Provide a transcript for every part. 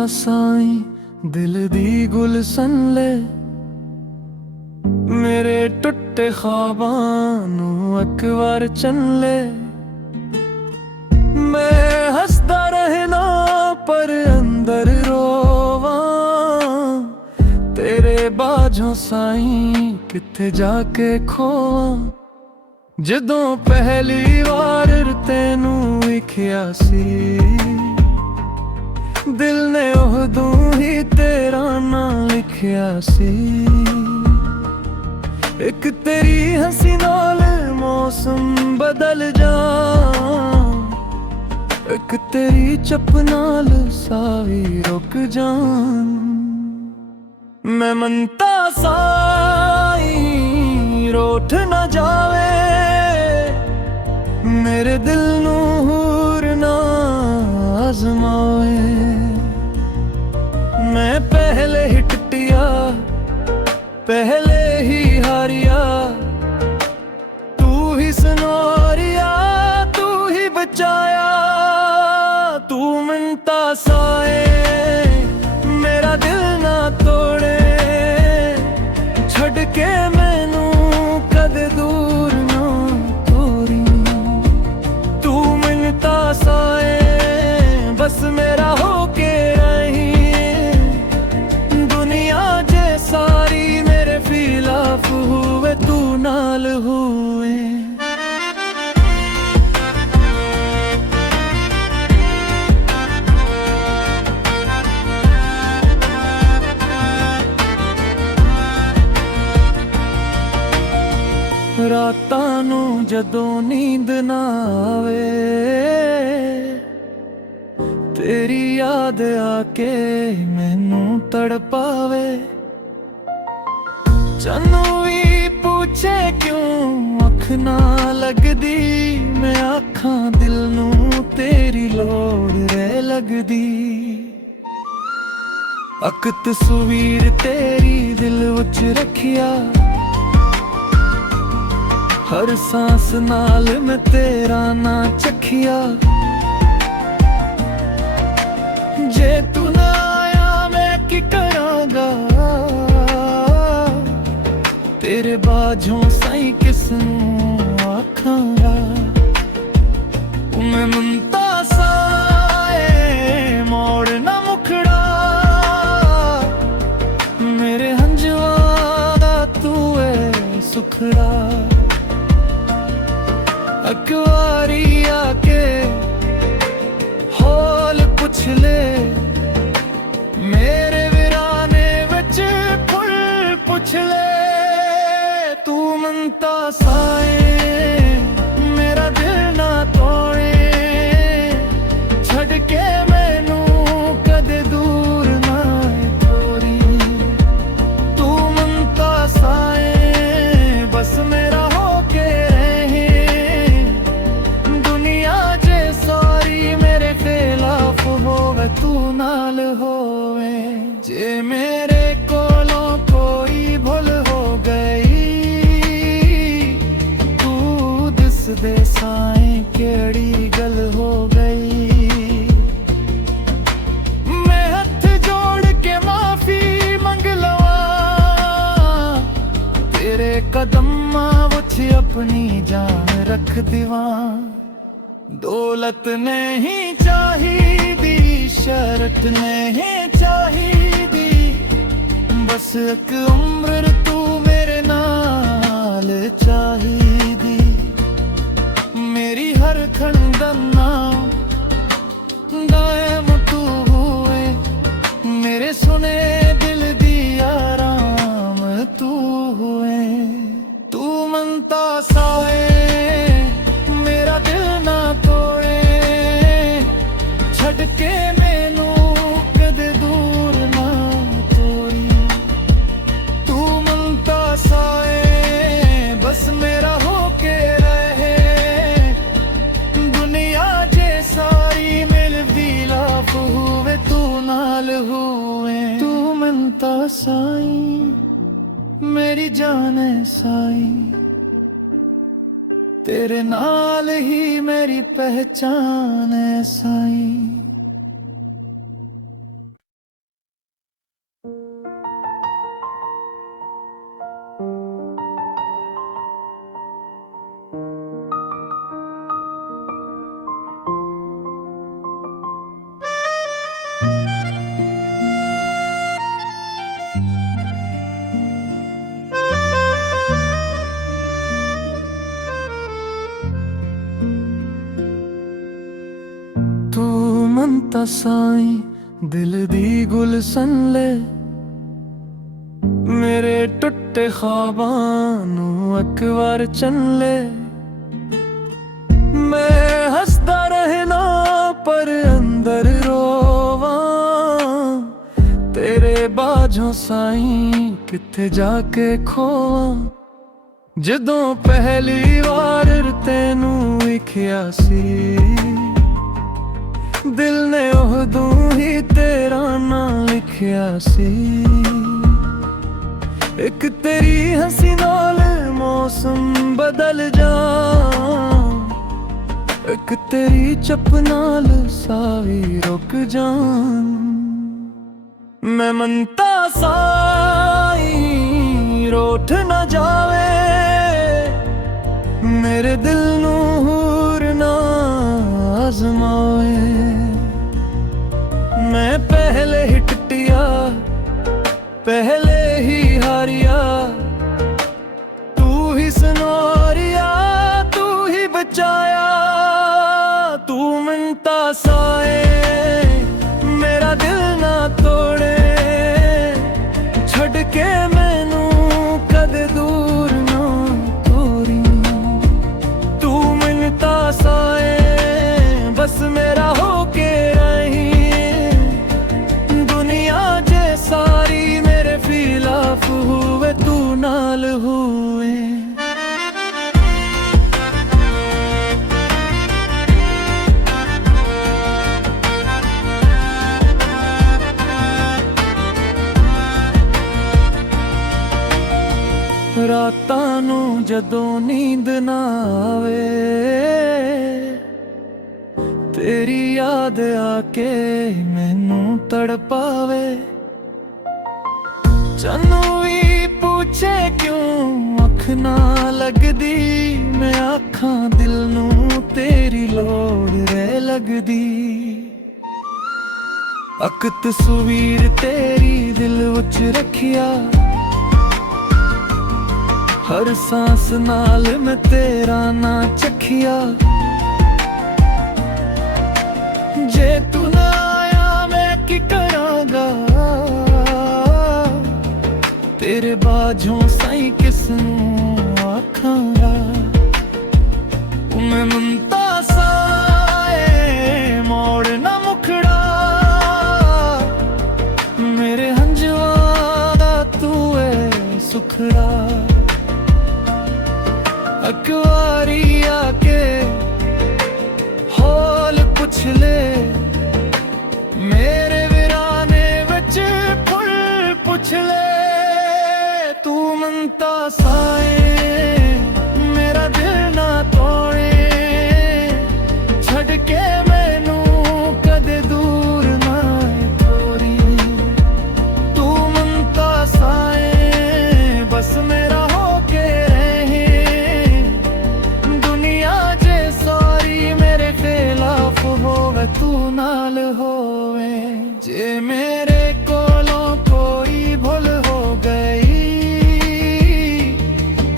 ता साईं दिल दी गुलशन ले, मेरे टुटे ख्वाबां नू एक बार चन ले। मैं हंसदा रहना पर अंदर रोवां, तेरे बाझों साईं किथे जाके खोवां। जदों पहली वार तेनू वेखिया सी, दिल ने उदों ही तेरा नाम लिखिया सी। एक तेरी हंसी नाल मौसम बदल जा, एक तेरी चुप नाल सावी रुक जान। मैं मनता साईं रोठ ना जावे, मेरे दिल नू हूर ना आजमावे। मैं पहले ही टटिया पहले ही हारिया, तू ही सनोरिया तू ही बचाया। तू मनता साए मेरा दिल ना तोड़े, छड़ के मैनू कदे दूर ना तोरी। तू मनता साए बस मेरा होके रही, दुनिया जे सारी मेरे खिलाफ हुए तू नाल हुए। रातां नू जदों नींद ना आवे, तेरी याद आके मैनू तड़पावे। चन्नू भी पूछे क्यों अख ना लगदी, मैं आखां दिल नू तेरी लोड़ रह लगदी। अक तस्वीर तेरी दिल विच रखिया, हर सांस नाल मैं तेरा ना चखिया। जे तू ना आया मैं की करांगा, तेरे बाझों साईं किसनू आखांगा। मैं मनता साए मोड़ ना मुखड़ा, मेरे हंजुआं दा तू है सुखड़ा। अकवारी आके हाल पुछ ले, मेरे वीराने विच फुल पुछ ले। तू मनता साए मेरा दिल ना तोड़े, छड़ के मैनू कदे दूर ना तोरी। तू मनता साए बस मेरा होके रहे, दुनिया जे सारी मेरे खिलाफ होवे तू नाल होवे। जे मेरे कोलों कोई भूल हो गई, तू दस दे साईं केड़ी गल हो गई। मैं हथ जोड़ के माफी मंग लवा, तेरे कदमां विच अपनी जान रख दिवा। दौलत नहीं चाहिदी शरत नहीं चाहिदी, बस एक उम्र तू मेरे नाल चाहिदी। मेरी हर खंडन कायम तू हुए, मेरे सुने दिल दी आराम तू हुए। तू मनता साए मेरा दिल ना तोड़े, छड़ के मैनू कदे दूर ना तोरी। तू मनता साए बस मेरा होके रहे, दुनिया जे सारी मिलदी लाफ हुए तू नाल हुए। तू मनता साईं मेरी जान है साईं, तेरे नाल ही मेरी पहचान है साईं। ता साईं दिल दी गुलशन ले, मेरे टुटे ख्वाबां नू एक बार चन ले। मैं हंसदा रहना पर अंदर रोवां, तेरे बाझों साईं किथे जाके खोवां। जदों पहली वार तेनू विख्या सी, दिल ने उदों ही तेरा नाम लिखिया सी। एक तेरी हंसी नाल मौसम बदल जा, एक तेरी चुप नाल सावी रुक जान। मैं मनता साईं रोठ न जावे, मेरे दिल नू हूर ना आजमावे। मैं पहले ही टटिया पहले ही हारिया, तू ही सनोरिया तू ही बचाया। तू मनता साए मेरा दिल ना तोड़े, छड़ के मैनू कदे दूर ना तोरी। तू मनता साए बस मेरा होके रही, दुनिया जे सारी मेरे खिलाफ हुए तू नाल हुए। रातां नू जदों नींद ना आवे, तेरी याद आके मैनू तड़पावे। चन्नू भी पूछे क्यों अख ना लगदी, मैं आखां दिल नू तेरी लोड़ रह लगदी। अक तस्वीर तेरी दिल विच रखिया, हर सांस नाल मैं तेरा ना चखिया। जे तू ना आया मैं की करांगा, तेरे बाझों साईं किसनू आखांगा। मैं मनता साए मोड़ ना मुखड़ा, मेरे हंजुआं दा तू है सुखड़ा। अकवारी आके हाल पुछ ले, मेरे वीराने विच फुल पुछ ले। तू मनता साए मेरा दिल ना तोड़े, छड़ के मैनू कदे दूर ना तोरी। तू मनता साए बस मेरा होके रहे, दुनिया जे सारी मेरे खिलाफ होवे तू नाल होवे। जे मेरे कोलों कोई भूल हो गई,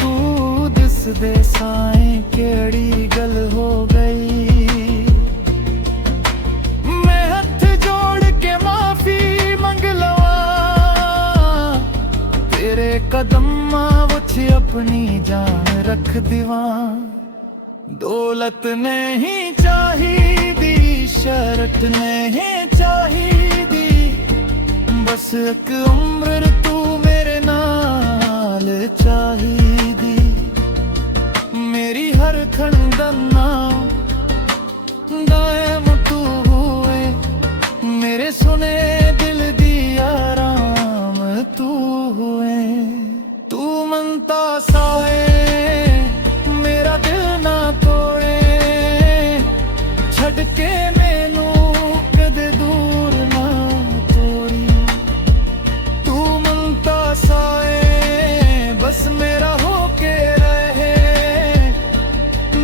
तू दस दे साईं केड़ी गल हो गई। मैं हथ जोड़ के माफी मंग लवा, तेरे कदमां विच अपनी जान रख दिवा। दौलत नहीं चाहिदी शरत नहीं चाहिदी, बस एक उम्र तू मेरे नाल चाहिदी। मेरी हर खंडना दायम तू हुए, मेरे सुने दिल दी आराम तू हुए। तू मनता साए मेरा दिल ना तोड़े, छड़ के मैनू कदे दूर ना तोरी। तू मनता साए बस मेरा होके रहे,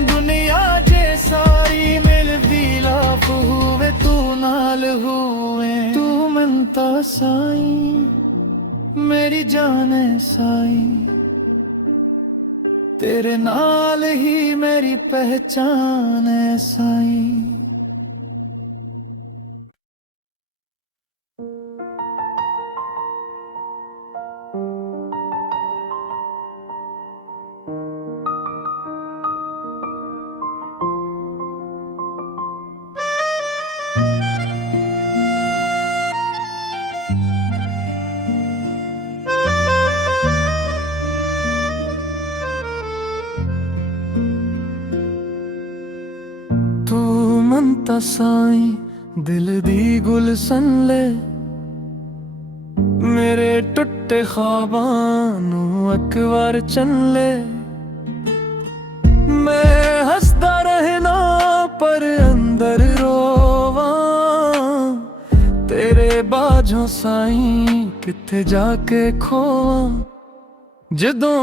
दुनिया जे सारी मिलदी लाफ हुए तू नाल हुए। तू मनता साईं मेरी जान है साईं, तेरे नाल ही मेरी पहचान है साईं। ਮੰਤਾ ਸਾਈਂ ਦਿਲ ਦੀ ਗੁਲਸ਼ਨ ਲੈ ਮੇਰੇ ਟੁੱਟੇ ਖ਼ਵਾਬਾਂ ਨੂੰ ਇੱਕ ਵਾਰ ਚੰਨ ਲੈ ਮੈਂ ਹੱਸਦਾ ਰਹਿਣਾ ਪਰ ਅੰਦਰ ਰੋਵਾਂ ਤੇਰੇ ਬਾਝੋਂ ਸਾਈਂ ਕਿੱਥੇ ਜਾ ਕੇ ਖੋਵਾਂ ਜਦੋਂ